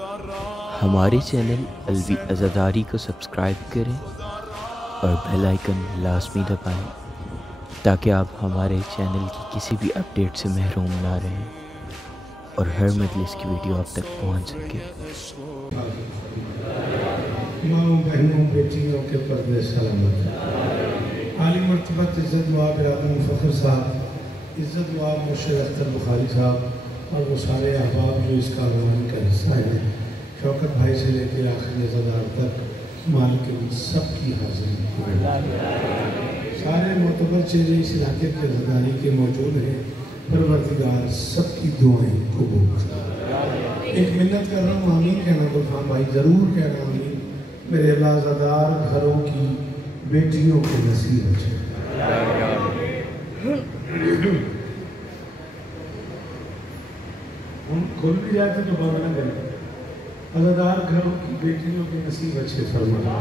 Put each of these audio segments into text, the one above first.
हमारे चैनल अलवी अज़ादारी को सब्सक्राइब करें और बेल आइकन लाजमी दबाएं ताकि आप हमारे चैनल की किसी भी अपडेट से महरूम ना रहें और हर मजलिस की वीडियो आप तक पहुंच सके। माओ बहनों बेटियों के पर्दे सलामत। आली मर्तबत इज़्ज़त नवाब बिरादर फ़ख्र साहब, इज़्ज़त नवाब मुर्शिद अख्तर बुखारी साहब और वो सारे अहबाब जो इस कारवान का हिस्सा हैं, शौकत भाई से लेकर आखिरी अज़ादार तक मालिकिन सबकी हाज़िरी। सारे मोतबर चेहरे इस इलाके के अज़ादारी के मौजूद हैं। परवरदिगार सबकी दुआएं कबूल करे। एक मिन्नत कर रहा हूँ, आमीन कहना तो हाँ भाई ज़रूर कहना आमीन। मेरे अल्लाह अज़ादार घरों की बेटियों के नसीब है। हम खुल भी जाते तो बंद न करें। अज़ादार घरों की बेटियों के नसीब अच्छे फरमा।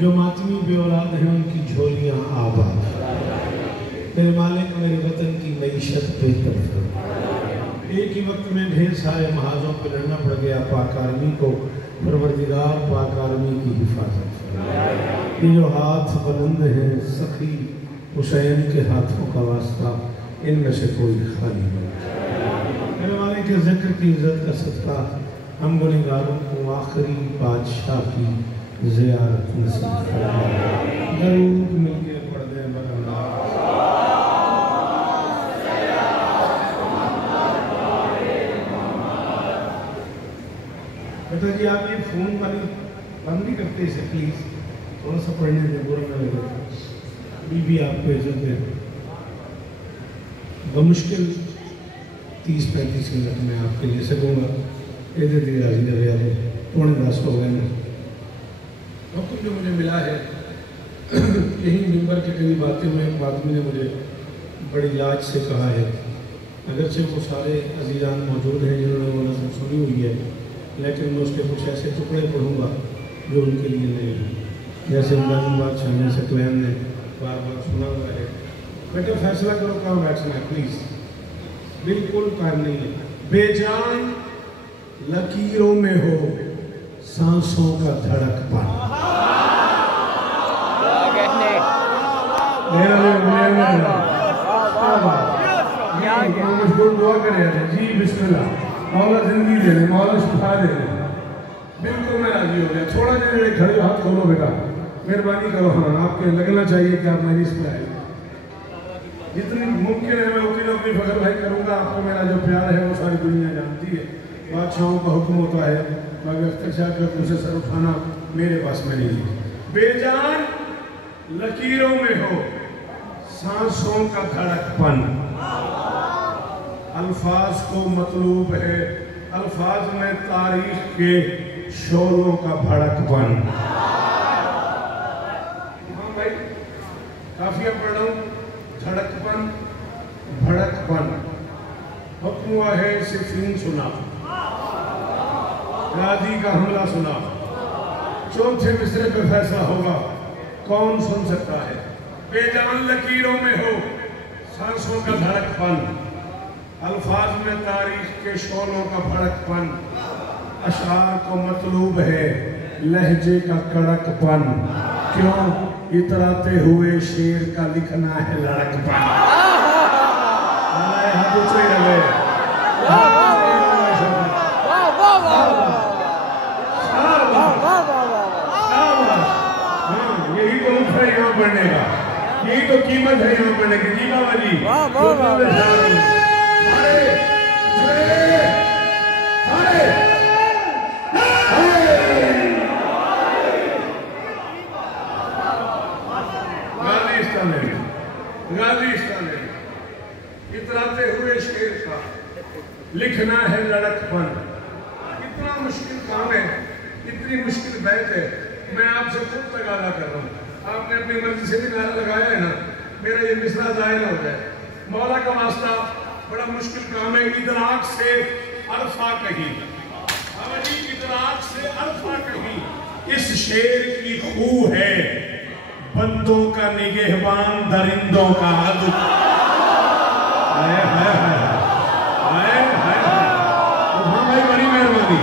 जो मातमी बे औलाद हैं उनकी झोलियाँ आबाद। मेरे मालिक मेरे वतन की मईशत बेहतर फरमा। एक ही वक्त में ढेर सारे महाजों पर लड़ना पड़ गया पाक आर्मी को। परवरदिगार पाक आर्मी की हिफाजत फरमा। ये जो हाथ बुलंद हैं सखी हुसैन के हाथों का वास्ता, इनमें से कोई खाली नहीं। मेरे मालिक के ज़िक्र की इज़्ज़त का सदका हम गुनहगारों को आखिरी बादशाह की ज़ियारत नसीब फरमा। दरूद मिलके पढ़ दें बरअल्लाह। बेटा जी आप ये फ़ोन वाली बंद नहीं करते इसे प्लीज़, थोड़ा सा पढ़ने में बुरा न लगे। बीवी आपको इज्जत दे। बमुश्किल 30-35 मिनट में आपके लिए सकूँगा। इधर धीरे राजी रहे आगे 9:45 हो गए हैं। हुक्म जो मुझे मिला है यही मिंबर के करीब आते हुए एक आदमी ने मुझे बड़ी लाज से कहा है, अगरचे वो सारे अजीज़ान मौजूद हैं जिन्होंने वो नज़र सुनी हुई है, लेकिन मैं उसके कुछ ऐसे टुकड़े पढ़ूँगा जो उनके लिए नहीं है। जैसे बात शामिल सकलैन ने बार बार सुना हुआ है। बेटा फैसला करो कहाँ बैठना है प्लीज़, बिल्कुल टाइम नहीं है। बेजान लकीरों में हो सांसों का धड़कपन। दुआ करें जी बिस्मिल्लाह, मौला जिंदगी दे दे, मौला शिफा दे दे। बिल्कुल मैं राजी हो गया। थोड़ा देर खड़े हाथ खोलो बेटा, मेहरबानी करो। हाँ आपके लगना चाहिए कि आप मेरी इसमें आए। जितनी मुमकिन है मैं उतनी अपनी फखर भाई करूँगा। आपको मेरा जो प्यार है वो सारी दुनिया जानती है। बादशाहों का हुक्म होता है, मगर अख्तर का मुझसे सर उठाना मेरे पास में नहीं है। बेजान लकीरों में हो सांसों का धड़कपन। अल्फाज को मतलूब है, अल्फाज में तारीख के शोलों का भड़कपन। हाँ भाई काफिया पढ़ रहा हूँ। धड़कपन भड़कपन। हुक्म हुआ है सिफीन सुना, गाजी का हमला सुना, चौथे मिसरे पे फैसला होगा, कौन सुन सकता है। बेजान लकीरों में हो सांसों का धड़कपन, अल्फाज में तारीख के शोलों का भड़कपन। अशार को मतलूब है लहजे का कड़कपन, क्यों इतराते हुए शेर का लिखना है लड़कपन। यही तो मुफ्त है यहाँ पढ़ने का, यही तो कीमत है यहाँ पढ़ने की। जी बाबा जी इतराते हुए शेर का लिखना है लड़कपन। इतना मुश्किल काम है, इतनी मुश्किल बैत है। मैं आपसे खुद तगादा कर रहा हूँ, आपने अपनी मर्जी से भी नारा लगाया है ना, मेरा ये मिसरा जाहिर हो जाए। मौला का वास्ता बड़ा मुश्किल काम है। इदराक से अरफा कही, इदराक से अरफा कही। इस शेर की खू है बंदों का निगहबान, दरिंदों का अदब। हाय हाय हाय हाय हाय। भाई बड़ी मेहरबानी,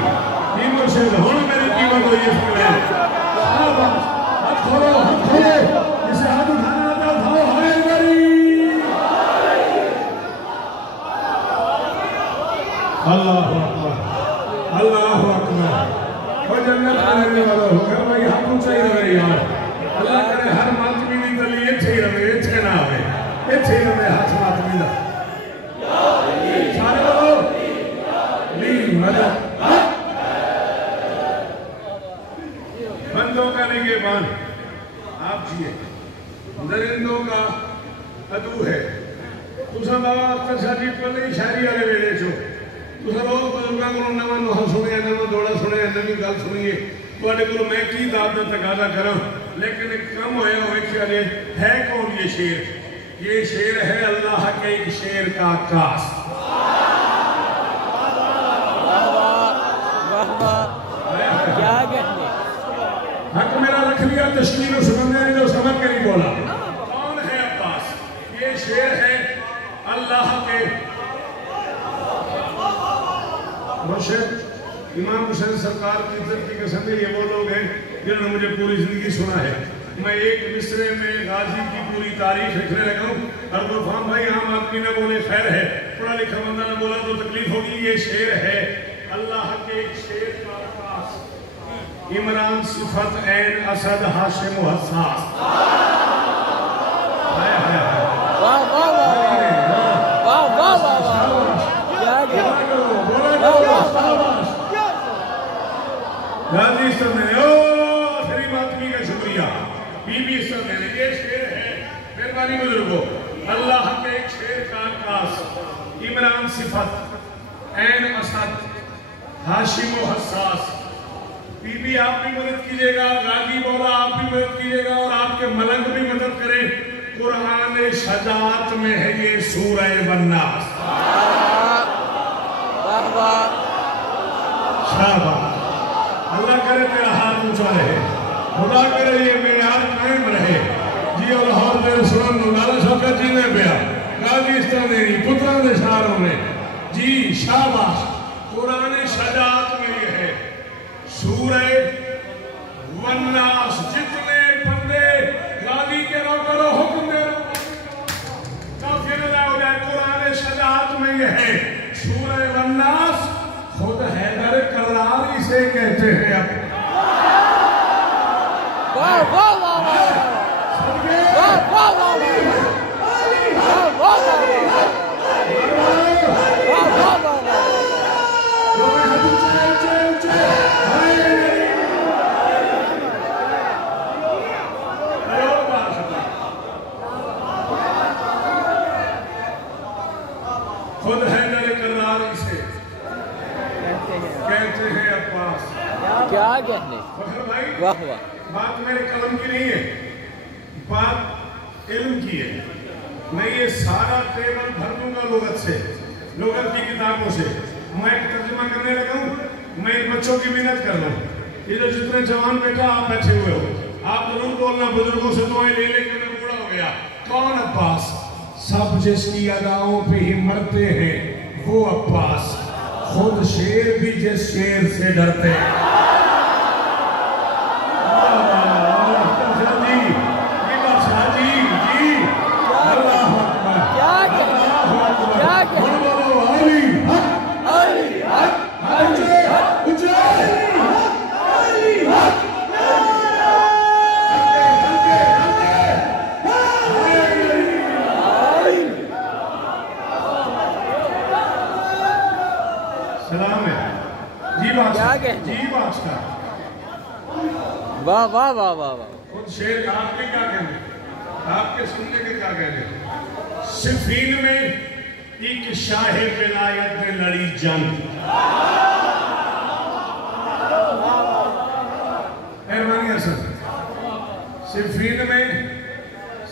अल्लाह अकबर। और जन्नत में रहने वाला होगा भाई, हाथ ऊंचा ही रहे यार। अल्लाह करे हर मातमी दी तली इत्थे ही रहे, इत्थे ना आवे, इत्थे ही रहे हाथ मातमी दा। सारे बोलो ली मदद। बंदों का निगहबान आप जिए, दरिंदों का अदू है। तुसा बाबा अख्तर शाह जी पहले ही शायरी वाले वेले चो तुसा रोज बुजुर्गों को नवा नुहा सुने, नवा दौड़ा सुने, नवी गल सुनिए। तुहाडे कोल मैं की दात दा तकाजा करा, लेकिन एक कम होया हो वेखिया ने है कौन ये शेर? ये शेर है अल्लाह के एक शेर का कास। क्या कहने हक मेरा रख लिया तशकील उस बंदे ने जो समझ कर ही बोला। कौन है अब्बास? ये शेर है अल्लाह के मुर्शिद इमाम हुसैन सरकार की इज्जत की कसम है। ये वो लोग हैं जिन्होंने मुझे पूरी जिंदगी सुना है। मैं एक मिसरे में गाजी की पूरी तारीख लिखने लगा हूँ। अर्दुफाम भाई आम आदमी ने बोले खैर है, पढ़ा लिखा बंदा ने बोला तो तकलीफ होगी। ये शेर है अल्लाह के एक शेर का खास। इमरान सिफत ऐन असद हाशिम हसास। वाह वाह वाह वाह वाह वाह गाजी सर ने ओ शरीफ आदमी का शुक्रिया। बीबी सर ने ये शेर है मेहरबानी बुजुर्गो अल्लाह के एक शेर का आकाश। इमरान सिफत ऐन असद हाशिम हसास। बीबी आप भी मदद कीजिएगा, गाजी मौला आप भी मदद कीजिएगा और आपके मलंग भी मदद करें। कुरान शजात में है ये सूरह वन्नास। शाबाश। अल्लाह करे तेरा हाथ ऊंचा रहे, खुदा करे ये मेयार कायम रहे जी। और लाहौर दे सुरन लाला शौकत जी ने बया गाजी इस तरह देनी पुत्रों के इशारों में जी। शाबाश। कुरान शजात में ये है सूरह वन्नास। जितने बंदे गाजी के रो करो हुक्म दे काफिर हो जाए। कुरान शजात में ये है सूरह वन्नास। खुद हैदर करार इसे कहते हैं। अब वाह वाह वाह वाह वाह वाह वाह खुद हैदर करार इसे कहते हैं अब्बास। क्या कहने भाई वाह वाह। बात मेरे कलम की नहीं है, बात इल्म की है। मैं ये सारा टेबल भर दूंगा लुगत से, लुगत की किताबों से। मैं एक तर्जुमा करने लगा हूँ। मैं इन बच्चों की मिन्नत कर रहा हूँ। ये जो जितने जवान बेटा आप बैठे हुए हो, आप जरूर बोलना बुजुर्गों से दुआएं ले लेकर मैं बूढ़ा हो गया। कौन अब्बास? सब जिसकी अदाओं पे ही मरते हैं वो अब्बास। खुद शेर भी जिस शेर से डरते हैं। जी बादशाह। वाह वाह वाह वाह वाह। खुद शेर आपके क्या कहने, आपके सुनने के क्या कहने? सिफीन में एक शाह विलायत ने लड़ी जंग। मेहरबानी हसन। सिफीन में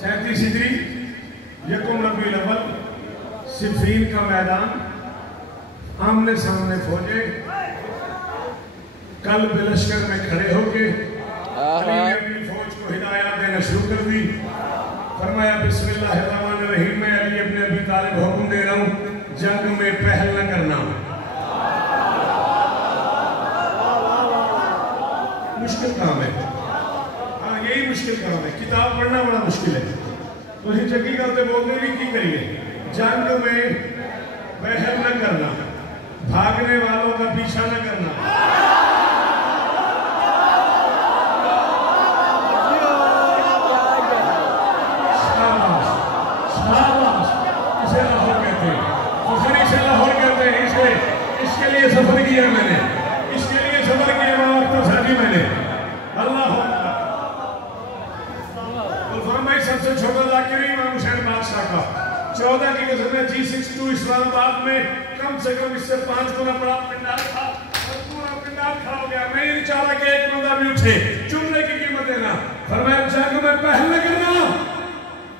37 हिजरी यकुम रबीउल अव्वल सिफीन का मैदान, आमने सामने फौजें कल लश्कर में खड़े होके अली ने अपनी फौज को हिदायत देना शुरू कर दी। फरमाया बिस्मिल्लाहिर्रहमानिर्रहीम, मैं अली अपने अबी तालिब हुक्म दे रहा हूँ जंग में पहल न करना। मुश्किल काम है, हाँ यही मुश्किल काम है। किताब पढ़ना बड़ा मुश्किल है। तो ही चंगी गल तो बोलते भी की करिए। जंग में पहल न करना, भागने वालों का पीछा न करना, की मैंने। अल्लाह गुलफाम भाई सबसे छोटा जाकिर इमाम हुसैन बादशाह का 14 की गजल में G62 इस्लामाबाद में कम से कम इससे 5 गुना बड़ा पिंडाल था और पूरा पिंडाल खड़ा हो गया। मैं ये नहीं चाह रहा कि एक बंदा भी उठे, जुमले की कीमत देना। फरमाया जंग में पहले करना,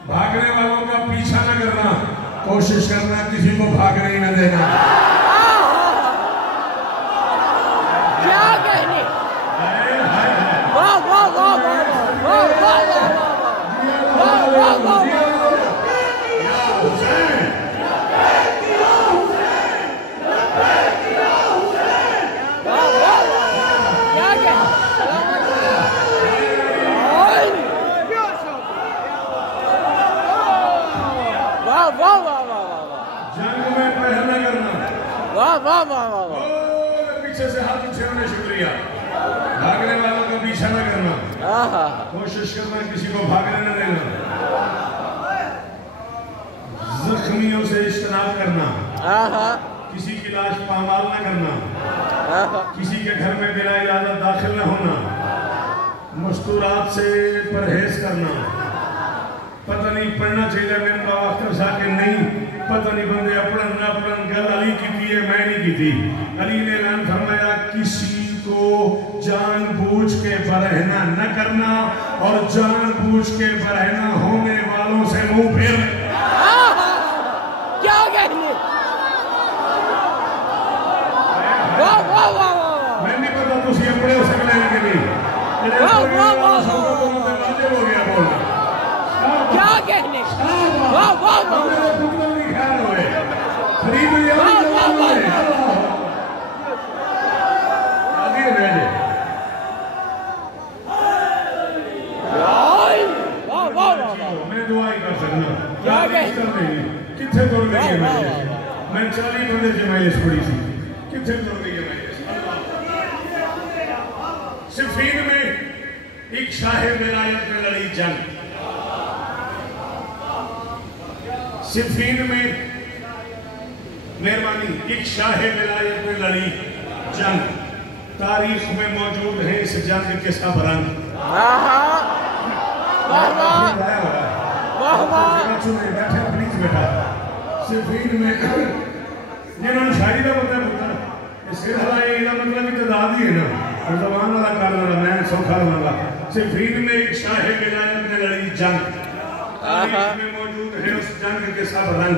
भागने वालों का पीछा न करना, कोशिश करना किसी को भागने ही न देना। क्या कहने? वाह वाह वाह वाह वाह वाह वाह वाह वाह। वाह वाह वाह वाह वाह। पीछे से हाथ पीछे होने शुक्रिया। भागने वालों का पीछा न करना, कोशिश करना किसी को भागने न देना, जख्मियों से इज्तनाब करना, किसी की लाश पामाल न करना, किसी के घर में बिना इजाजत दाखिल न होना, मस्तूरात से परहेज करना। पता नहीं पढ़ना चाहिए मेरे बाबा साहब के नहीं पता नहीं बंदे अपना ना अपना गल अली की थी है, मैं नहीं की थी। अली ने ऐलान फरमाया किसी को जानबूझ के बरहना न करना और जानबूझ के बरहना होने वालों से मुंह फेर। क्या कहने? वाह वाह वाह वाह। मैं नहीं पता तुसी अपने हो सकते हैं कि नहीं। वाह वाह वाह वाह हो गया बोलना। क्या कहने? वाह वाह वाह। मेरे पुत्र नहीं ख्याल हुए खरीद लिया वाह वाह वाह। आगे भेजे वाह वाह वाह। मैं दुआ ही कर सकना। क्या कहने? कितने तोड़ गई है मैं 40 बंदे जमाइश पड़ी थी कितने तोड़ गई है मैं। सिफीन में एक शाह विलायत में लड़ी जंग। सिफीन में मेहरबानी एक शाह विलायत में लड़ी जंग। तारीख में मौजूद है इस जंग के सब रंग। प्लीज बेटा सिफीन में जिन्होंने शायरी का पता पुत्र सिर हलाए मतलब इतदाद ही है ना और जबान वाला कर रहा मैं सौखा लगा। सिफीन में एक शाह विलायत में लड़ी जंग। तारीख में मौजूद है उस जंग के सब रंग।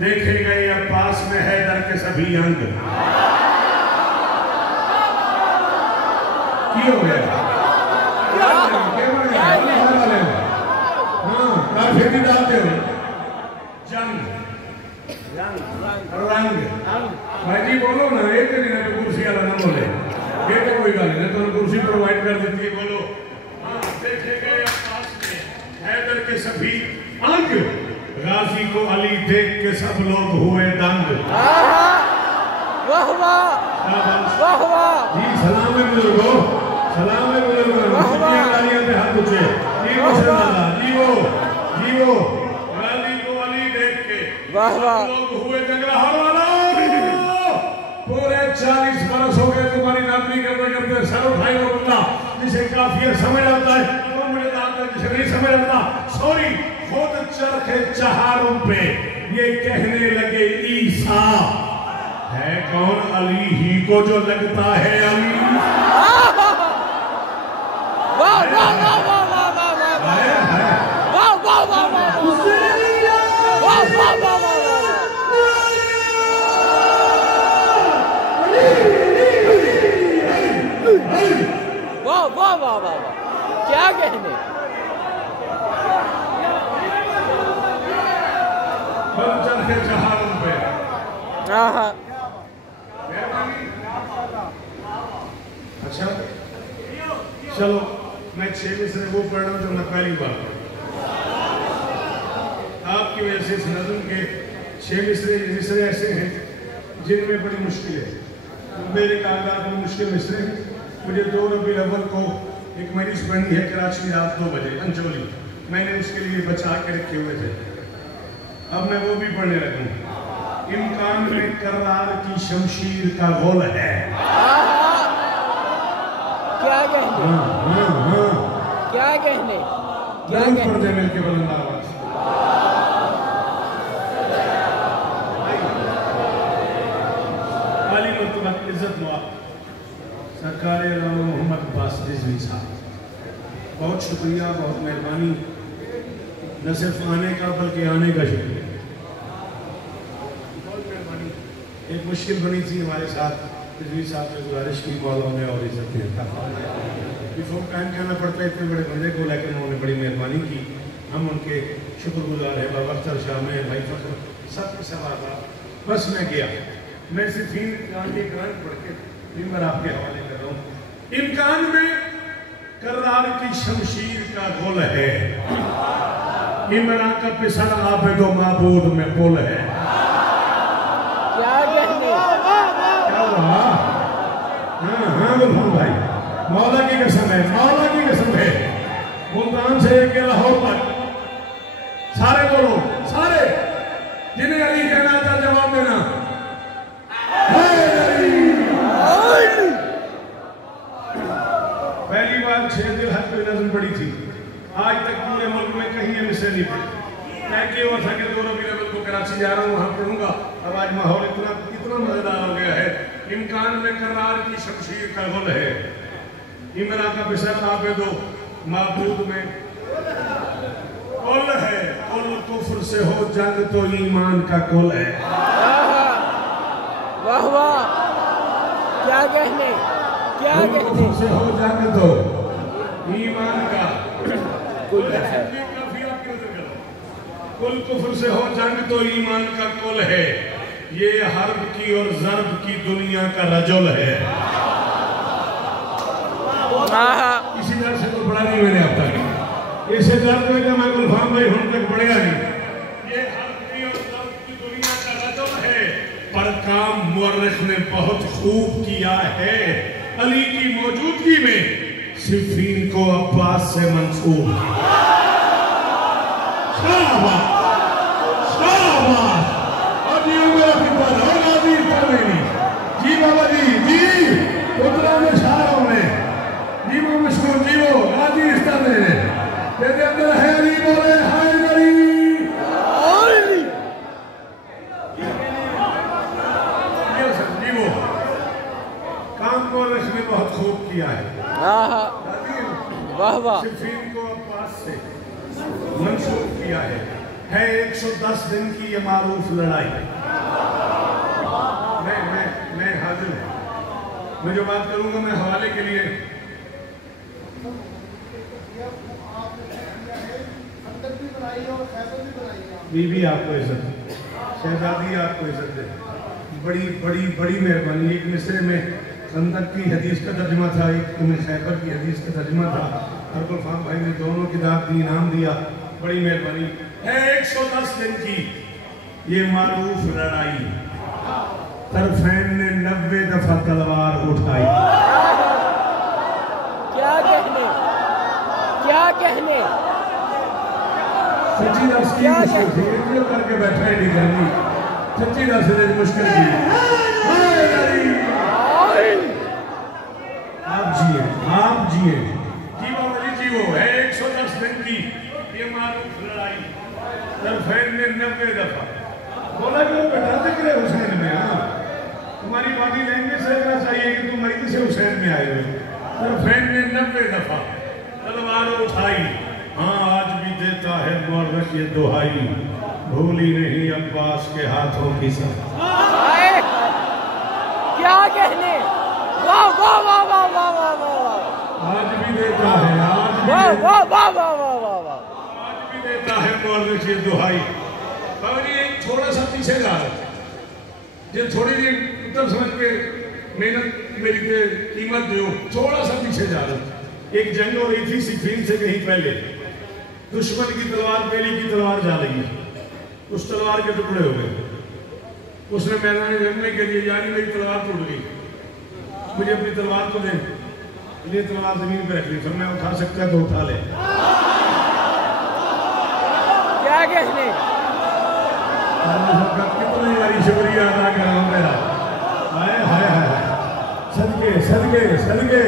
देखे गए अब पास में है दर के सभी अंग। की हो गया खेती डालते हो जंग रंग भाई जी बोलो ना एक दिन तो कुर्सी वाला ना बोले ये तो कोई गल नहीं तो कुर्सी प्रोवाइड कर देती है बोलो। हाँ देखे गए पास में हैदर के सभी अंग। गाजी को अली देख के सब लोग हुए दंग। वाह वाह वाह वाह। जी सलाम है बुजुर्गो सलाम है बुजुर्गो तालियां पे हाथ उठे जीवो जीवो गाजी को अली देख के वाह वाह लोग हुए जंगलहार वाला। पूरे 40 बरस हो गए तुम्हारी नौकरी करते करते सर उठाई बोलता जिसे काफी समझ आता है तो मुझे आता जिसे नहीं समझ आता सॉरी खुद चरखे चहारों पे ये कहने लगे ईसा है कौन अली ही को जो लगता है अली। वाह वाह वाह वाह वाह वाह वाह वाह वाह वाह वाह वाह वाह वाह। क्या कहने? चरखे चहारों पे अच्छा चलो मैं 6 मिसरे वो पढ़ रहा हूँ जो मैं पहली बार आपकी वजह से इस नज़म के 6 मिसरे ऐसे हैं जिनमें बड़ी मुश्किल है। तो मेरे कागजात में मुश्किल मिसरे मुझे 2 रबीउल अव्वल को एक मेरी पढ़नी है कराची रात 2 बजे अंचोली मैंने उसके लिए बचा के रखे हुए थे। अब मैं वो भी पढ़ने लगा। इम्कान में करार की शमशीर का गोल है कहने क्या कहने क्या कहने मिलके बुलंद आवाज इज्जत सरकार मोहम्मद अब्बास रिजवी साहब, बहुत शुक्रिया, बहुत मेहरबानी। न सिर्फ आने का बल्कि आने का शुक्रिया, बहुत मेहरबानी। एक मुश्किल बनी थी हमारे साथ, रिजवी साहब ने गुजारिश की मौला में और इज्जत देता बिफोर टाइम कहना पड़ता है इतने बड़े बंदे को, लेकिन उन्होंने बड़ी मेहरबानी की। हम उनके शुक्रगुजार हैं। बाबा अख्तर शाह में भाई फखर सबके सवाल था। बस मैं गया, मैं सिर्फ कुरान पढ़ के मैं आपके हवाले कर रहा हूँ। इम्कान में कर्रार की शमशीर का गुल है, इमरान का पिसड़ आबिदो माबूद में पुल है। क्या कहने क्या हुआ? हाँ गुलफाम भाई, मौला की कसम है, मौला की कसम है। मुल्तान से लेकर लाहौर तक सारे बोलो, सारे जिन्हें अली कहना था जवाब देना। पहली बार 6 दिल हज पे नज़म पड़ी थी, आज तक पूरे मुल्क में कहीं ये मिसरे नहीं पड़ी। मैं क्यों था कि 2 रबीउल अव्वल को कराची जा रहा हूँ, वहाँ पढ़ूंगा। अब आज माहौल इतना मजेदार हो गया है। इम्कान में करार की शमशीर का गुल है, इमरान का बिसर आबिदो माबूद में कुल है। कुल कुफ्र से हो जंग तो ईमान का कुल है। वाह वाह, क्या कहने क्या कहने से हो जंग तो ईमान का कुल है। कुल कुफ्र से हो जंग तो ईमान का कुल है। ये हर्ब की और ज़र्ब की दुनिया का रजुल है। इसी तरह से तो पढ़ा नहीं मैंने अब तक, इसे दर्द में मैं गुलफाम भाई हम तक पढ़ेगा नहीं। ये हर्ब की और ज़र्ब की दुनिया का रजुल है, पर काम मुअर्रिख ने बहुत खूब किया है। अली की मौजूदगी में सिफीन को अब्बास से मंसूब किया। जी बाबा जी उतरा में शारों में जी वो मशहूर जी वो गाजी इस्ता मेरे तेरे अंदर है अली बोले हाय अली जी वो काम को रखने बहुत खूब किया है। वाह वाह, सिफीन को अब्बास से मंसूब किया है 110 दिन की ये मारूफ लड़ाई। मैं हाजिर हूं, मैं जो बात करूंगा मैं हवाले के लिए बीबी आपको इज्जत दे, शहजादी आपको इज्जत दे, बड़ी बड़ी बड़ी मेहरबानी। एक मिसरे में खंदक की हदीस का तर्जुमा था, एक तुम्हें खैबर की हदीस का तर्जुमा था। हर गुलफाम भाई ने दोनों किताब दी, इनाम दिया, बड़ी मेहरबानी है। 110 दिन की ये मारूफ लड़ाई, तरफैन ने 90 दफा तलवार उठाई। क्या कहने क्या कहने सच्ची दस की मुश्किल थी, इतना करके बैठा ही नहीं करनी। सच्ची दस ने मुश्किल थी। आप जिए जी बाबा जी वो है 110 दिन की ये मारूफ लड़ाई, तरफैन ने 90 दफा बोला कि वो बेटा जिक्र हुसैन में। हाँ, तुम्हारी बॉडी लैंग्वेज से कहना चाहिए कि तुम मरीज से हुसैन में आए हुए। तरफैन ने 90 दफा तलवार उठाई। हाँ, आज भी देता है मुअर्रिख ये दुहाई, भूली नहीं अब्बास के हाथों की सब। क्या कहने, वाह वाह वाह वाह वाह वाह वाह, आज भी देता है, आज भी वाह वाह वाह वाह वाह वाह वाह, आज भी देता है मुअर्रिख ये दुहाई। बाबा जी एक थोड़ा सा पीछे जा रहा है, जो थोड़ी जी उत्तर समझ के मेहनत मेरी पे कीमत दो, थोड़ा सा पीछे जा रहा है। एक जंग हो रही थी सिफीन से कहीं पहले, दुश्मन की तलवार पहली की तलवार जा रही है, उस तलवार के टुकड़े हो गए। उसने मैदान जंगने के लिए यानी मेरी तलवार टूट गई, मुझे अपनी तलवार को दे। ये तलवार जमीन पर रख ली, फिर मैं उठा सकता तो उठा ले। क्या कहने कितनी बारी शुक्रिया अदा कर रहा हूँ मेरा। हाय हाय हाय, सदके सदके सदके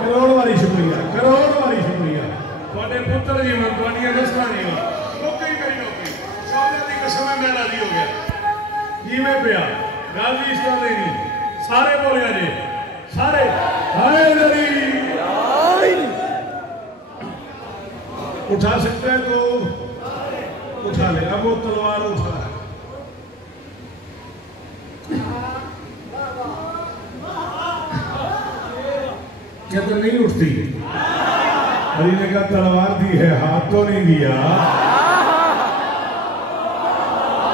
करोड़ वाली शुक्रिया, करोड़ वाली शुक्रिया। थोड़े पुत्र जीवन थोड़िया नस्ल जीवन नौकरी मेरी नौकरी सौदे की कसम है मैं राजी हो गया जिमें पिया राजी इस तरह नहीं सारे बोले अजे सारे उठा सकता है तो उठा ले। अब वो तलवार उठा है क्या तो नहीं उठती। अली ने कहा तलवार दी है हाथ तो नहीं दिया।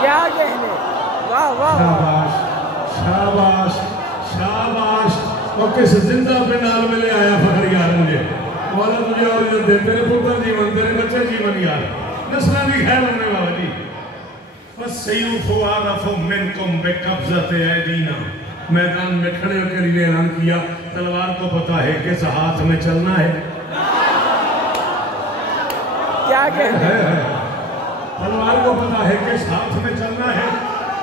क्या कहने, वाह वाह, शाबाश शाबाश शाबाश। और किस जिंदा पेंडाल में ले आया फखर यार मुझे वाला तुझे और इज्जत दे तेरे पुत्र जीवन तेरे बच्चे जीवन यार नस्ल भी खैर होने वाला जी। बस सयूफु आरफु मिनकुम बिकब्ज़ति ऐदीना। मैदान में खड़े होकर लिए ऐलान किया तलवार को पता है किस हाथ में चलना है। क्या कहने, तलवार को पता है किस हाथ में चलना है।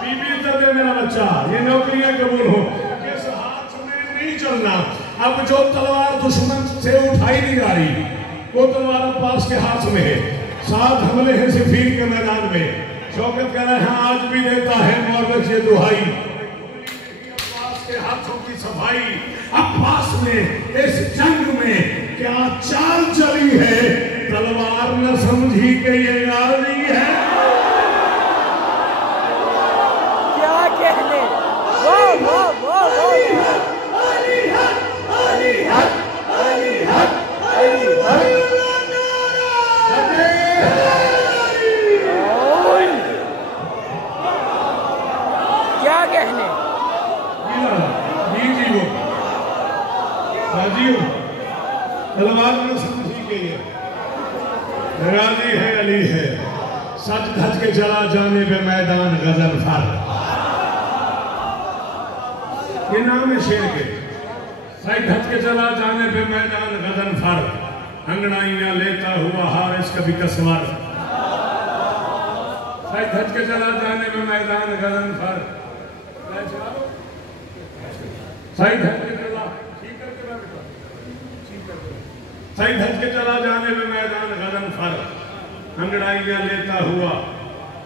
बीबी इज्जत दे मेरा बच्चा ये नौकरियां कबूल हो किस हाथ में नहीं चलना। अब जो तलवार दुश्मन से उठाई नहीं जा रही वो तलवार अब्बास के हाथ में है। 7 हमले हैं सिफीन के मैदान में। शौकत कह रहे हैं आज भी देता है मौलवी ये दुहाई के हाथों की सफाई। अब्बास ने इस जंग में क्या चाल चली है तलवार न समझी के ये गाली है। क्या कहने, वाह वाह वाह वाह, अली हक अली हक अली हक अली हक। क्या कहने, तलवार में समझी गई है राजी है अली है। सच धज के चला जाने पे मैदान गजल फर। ये नाम है शेर के। सच धज के चला जाने पे मैदान गजल फर। अंगड़ाइयां लेता हुआ हारिस कभी कसवर। सच धज के चला जाने पे मैदान गजल फर। सही धज के चला ठीक करके मैं बिठा सही धज के चला जाने में मैदान गजन फर। अंगड़ाइयां लेता हुआ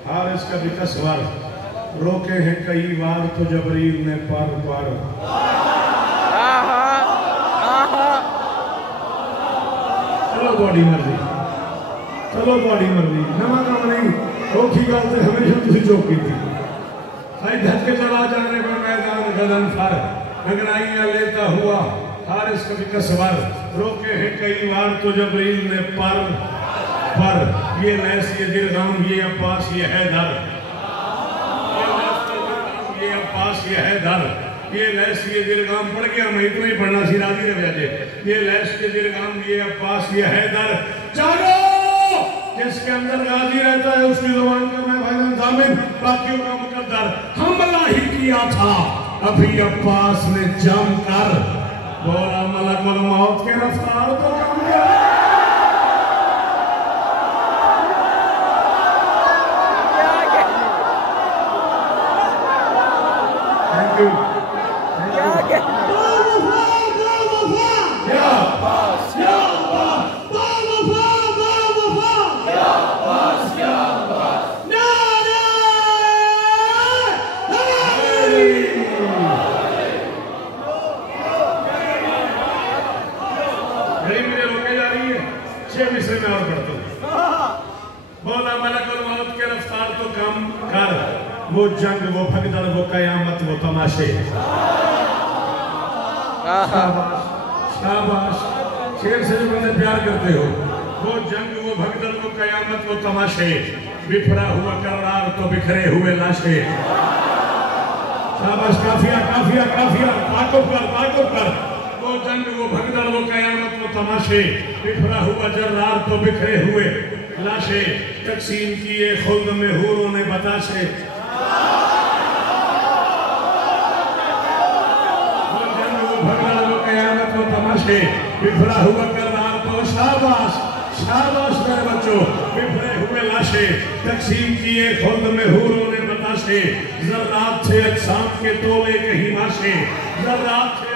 हारिस का भी कसवर। रोके हैं कई बार तो जबरील ने पर पर। चलो थोड़ी मर्जी चलो थोड़ी मर्जी नवा काम नहीं औखी गल तो हमेशा तुसी चौकी थी। सही धज के चला जाने में मैदान गजन फर। अंगड़ाइयां लेता हुआ हारिस कभी कसवर। रोके हैं कई बार तो जबरील ने पर ये लैस ये दिलगाम ये अब्बास ये हैदर। ये अब्बास ये हैदर ये लैस ये दिलगाम पढ़ गया मैं इतना ही पढ़ना सी राजी रह जाए। ये लैस ये दिलगाम ये अब्बास ये हैदर। जागो जिसके अंदर गाजी रहता है उसकी जुबान का मैं भाईजान जामिन बाकियों का मुकद्दर। हमला ही किया था अभी अब्बास ने जम कर बोला मलकुल मौत के रफ्तार को कम कर। थैंक यू क्या कहने, मिसरे में और पढ़ता हूँ। बोला मलकुल मौत के रफ्तार तो कम कर। वो जंग वो भगदड़ वो कयामत वो तमाशे। शाबाश शेर से जो बंदे प्यार करते हो वो जंग वो भगदड़ वो कयामत वो तमाशे। बिफरा हुआ करार तो बिखरे हुए लाशे। शाबाश काफिया काफिया काफिया ताकुब कर। वो जंग वो भगदड़ वो कयामत वो तमाशे। बिखरा हुआ जर्रार तो बिखरे हुए लाशे। तकसीम किए खुल्द में हूरों ने बताशे। वो जंग वो भगदड़ वो कयामत वो तमाशे। बिखरा हुआ जर्रार तो शाबाश शाबाश मेरे बच्चों। बिखरे हुए लाशे तकसीम किए खुल्द में हूरों ने बताशे। जर्रात थे अजसाम के तोले कहीं माशे। जर्रात थे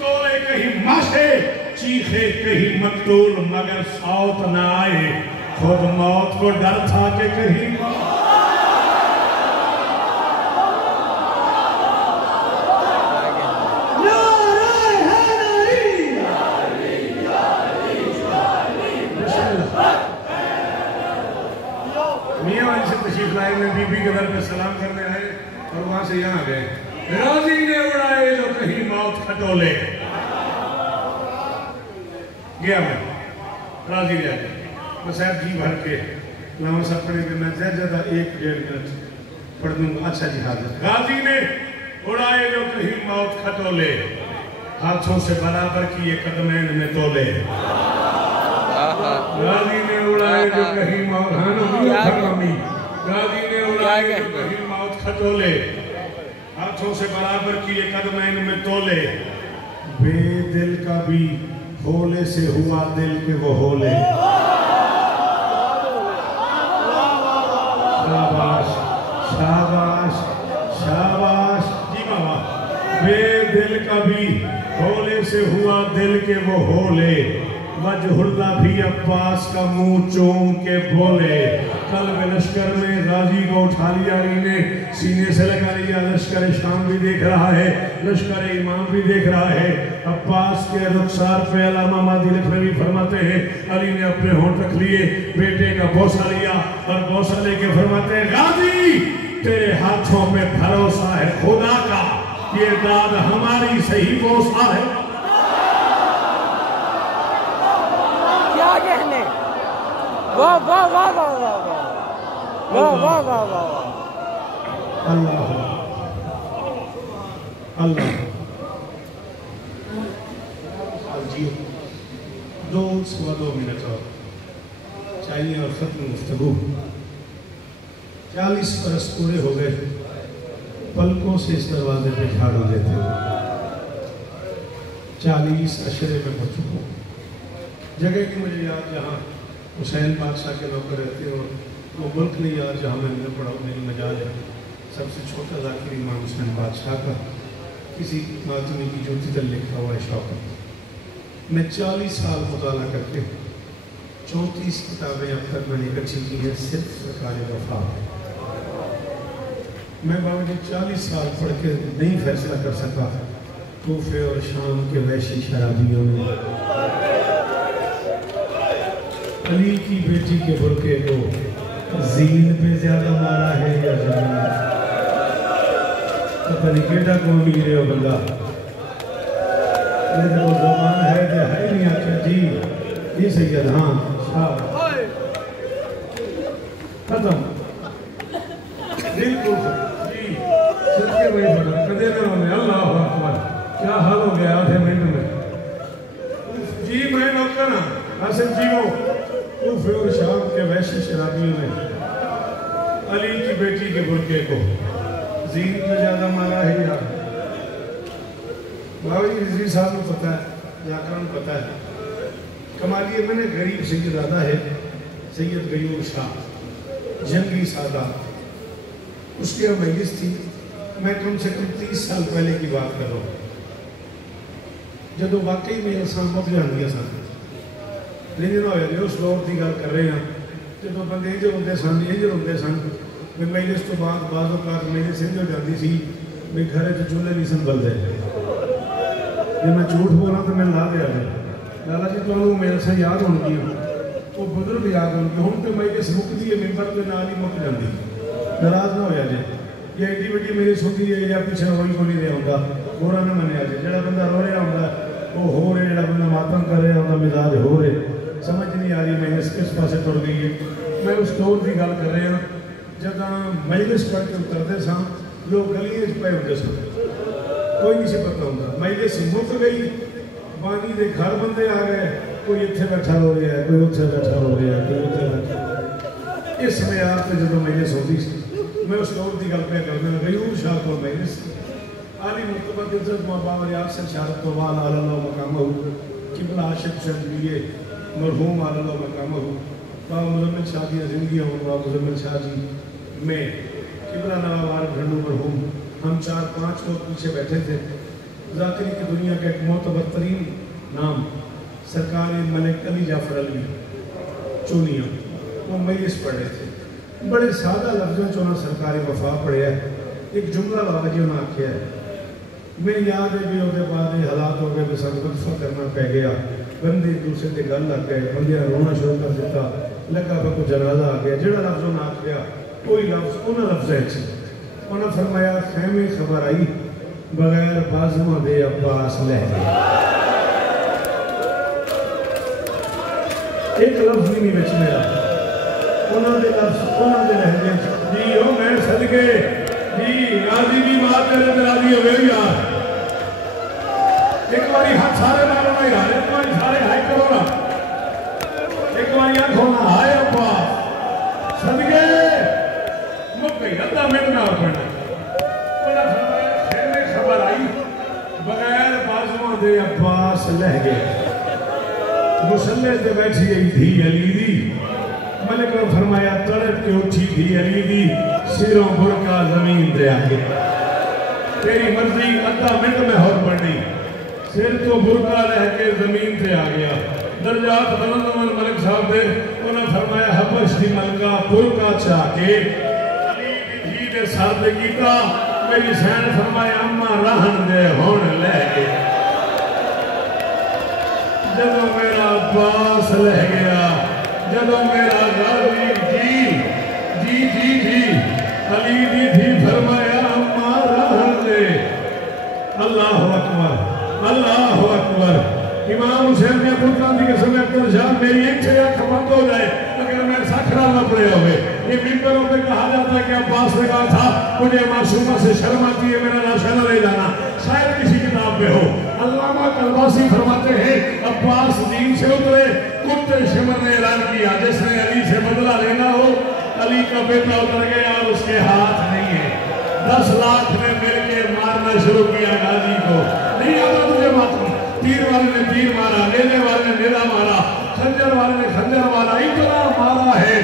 तोले कहीं माशे, चीखे कहीं मकतूल, मगर सौत न आए। खुद मौत को डर था कि कहीं तशरीफ लाए में बीबी के घर पे सलाम करने आए और वहां से यहाँ गए। राजी ने उड़ाए जो कहीं मौत खटोले। गया मैं राजी ले आया, मैं साहब जी भर के लामा साहब पढ़े कि मैं ज्यादा 1-1.5 मिनट पढ़ दूंगा। अच्छा जी हाजिर। राजी ने उड़ाए जो कहीं मौत खटोले, हाथों से बराबर किए कदमैन में तोले। राजी ने उड़ाए जो कहीं मौत, गाजी ने उड़ाए जो कहीं मौत खटोले, हाथों से बराबर किए कदमैन में तोले। बेदिल का भी होले से हुआ दिल के वो होले। शाबाश शाबाश शाबाश जी बाबा। बेदिल का भी होले से हुआ दिल के वो होले, वजहुल्ला भी अब्बास का मुंह चूम के बोले। कल में लश्कर में गाजी को उठा लिया ने, सीने से लगा लिया। लश्कर शाम भी देख रहा है, लश्कर इमाम भी देख रहा है। अब्बास के रुखसार पे अलामा मादी लखनवी फरमाते हैं, अली ने अपने होंठ रख लिए, बेटे का बोसा लिया और बोसा लेके फरमाते हैं, गाजी तेरे हाथों में भरोसा है खुदा का, ये दाद हमारी सही बोसा है। कहने वाह वाह वाह वाह वाह वाह वाह वाह वाह। अल्लाह अल्लाह जी 2 मिनट और चाहिए और खत्म गुफ्तगू। 40 बरस पूरे हो गए, पलकों से इस दरवाजे पे झाड़ू देते हुए 40 अशरे में पहुंच चुका हूँ। जगह की मुझे याद जहाँ हुसैन बादशाह के नौकर रहते हो, वो मुल्क नहीं याद जहाँ मैंने पढ़ा मेरी मजाल है। सबसे छोटा ज़ाकिर इमाम हुसैन बादशाह का किसी मातमी की ज्योति तल लिखा हुआ है शौकत। मैं 40 साल मुताला करके 34 किताबें अब तक मैंने इकट्ठी की हैं, सिर्फ सरकार वफा। मैं बावजूद 40 साल पढ़ के नहीं फैसला कर सका कूफे और शाम के वैशी शराबियों में अली की बेटी के बुरके को जीन पे ज्यादा मारा है या जमीन। पता नहीं केड़ा को अमीर है बंदा, लेकिन वो ज़बान है कि है नहीं आखिर जी ये सैयद। हाँ खत्म बिल्कुल जी सच्चे वही बना कदे में। अल्लाह अकबर, क्या हाल हो गया आधे मिनट में जी। मैं नौकर हासिल जी वो कूफे और शाम के वैश्य शराबियों ने अली की बेटी के बुरके को जीन पे ज्यादा मारा है यार। बाबा जी रिजवी साहब को पता है, जाकरान पता है। कमालिए मैंने गरीब सैयदादा है सैयद गयूर शाह, जंगी सादा, उसकी मजलिस थी। मैं कम से कम 30 साल पहले की बात कर रहा हूँ, जो वाकई में इंसान मुक जाती सन। लेकिन उस दौर की गल कर रहे हैं जो बंदे इंज होंगे सन, इंज होंगे सन भी मजलिस तो बाद बाज़ मेरी इंज हो जाती सी भी घर चूल्हे नहीं सन बलते। जो मैं झूठ बोला तो मैं ला दिया लाला जी तो मेरे से याद होगी, वो बुजुर्ग याद होगी। हूँ तो मजलिस मुकती है मिंबर के नाल ही मुक जाती, नाराज ना हो जाए। या एडी वड्डी मेरी सुनती है या पीछे रोई को नहीं रहा होंगे, बुरा ना मनिया जाए। जो बंदा रो रहा होंगे वो हो रहे, जो बंदा मातम कर रहा होंगे मिजाज हो रहे। समझ नहीं आ रही मैं किस पासे तुर गई है। मैं उस दौर की गल कर रहा जब मजलिस पढ़ के उतरते स लोग गलियों पे होंगे सन, कोई नहीं से पता होंगे। मजलिस मुक गई, बानी के घर बंदे आ गए, कोई इतने बैठा हो रहा है, कोई उत्थे बैठा हो रहा है, कोई उत्थे बैठा। इस मैार से जो मजलिस होती मैं उस दौर की गल पे करने गयूर शाह को मजलिस आली मुतबत इज्जत बाबा याद से शहादत तो बाद आला मकाम हो किबला आशिक शंजलिए मरहूम आला मकाम हो बाबा मुजम्मिल शाह की जिंदगी हो। बाबा मुजम्मिल शाह जी में किबला नवाब आरिफ ढंडू मरहूम, हम 4-5 लोग पीछे बैठे थे। ज़ाकिरी की दुनिया का एक मोतबर तरीन नाम सरकार मलिक अली जाफर अलवी चूनिया, वो मजलिस पढ़े थे। बड़े सादा लफ्ज़ों चोना सरकारी वफा पढ़िया। एक जुमला लावा जी उन्हें आख्या मैं याद है भी उसके बाद ये हालात हो गए भी सब वक्फा करना पै गया, बंदे एक दूसरे से गल लग गए, बंदियां रोना शुरू कर दिता, लगा फिर कोई जनाजा आ गया। जो लफ्ज़ उन्हें आख्या कोई लफ्ज़ उन्हें लफ्ज़ उन्हें फरमाया खैमे खबर आई बगैर बाजुओं दे अब्बास लह गए। एक लफ्ज़ भी नहीं बच मेरा उन्होंने लफ्ज़ उन्होंने लहजे जी हो मैं सदके जी राजी भी बात तेरे ते राजी हो गई यार। एक बारी हाथ सारे मारो ना यार, एक बारी सारे हाई करो ना, एक बारी आंखों ना हाय अब्बा सदके मुक्के अद्धा मिनट ना पड़ना। उन्हें फरमाया खैमे खबर आई बगैर बाजुओं दे अब्बास लह गए। मुसल्ले ते बैठी गई धी अली दी, मलिक ने फरमाया तड़प के उठी धी अली दी, सिरों बुरका जमीन दे आके तेरी मर्जी अद्धा मिनट में होर पड़नी, सिर तो बुरका रह के जमीन से आ गया। दर्जात बुलंद मलिक साहब ने उन्हें फरमाया हबश दी मलका बुरका चाह के अली दी धी दे सर ते कीता, मेरी सैन फरमाया अम्मा रहन दे हुण ले के। जदों मेरा अब्बास लह गया, जदों मेरा गाजी जी जी जी जी अली दी थी फरमाया अम्मा रहन दे। अल्लाह अकबर अल्लाह अकबर। इमाम हुसैन ने पुत्रा दी कसम अकबर शाह मेरी एक से आंख बंद हो जाए अगर मैं साखरा ना पड़े हुए। ये मिंबरों पे कहा जाता है कि अब्बास ने कहा था मुझे मासूमा से शर्म आती है, मेरा लाशा न ले जाना, शायद किसी किताब में हो। अल्लामा कलवासी फरमाते हैं अब्बास दीन से उतरे, कुत्ते शिमर ने ऐलान किया जिसने अली से बदला लेना हो अली का बेटा उतर गया और उसके हाथ नहीं है। 10 लाख ने मिलकर मारना शुरू किया गाजी को, नहीं आता तुझे माता। तीर वाले ने तीर मारा, लेने वाले ने लेना मारा, खंजर वाले ने खंजर मारा, इतना मारा है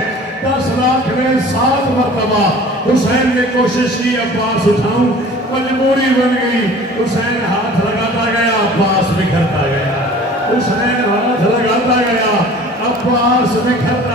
10 लाख में 7 मरतबा हुसैन ने कोशिश की अब्बास उठाऊं, मजबूरी बन गई। हुसैन हाथ लगाता गया, अब्बास बिखरता गया, हुसैन हाथ लगाता गया, अब्बास बिखरता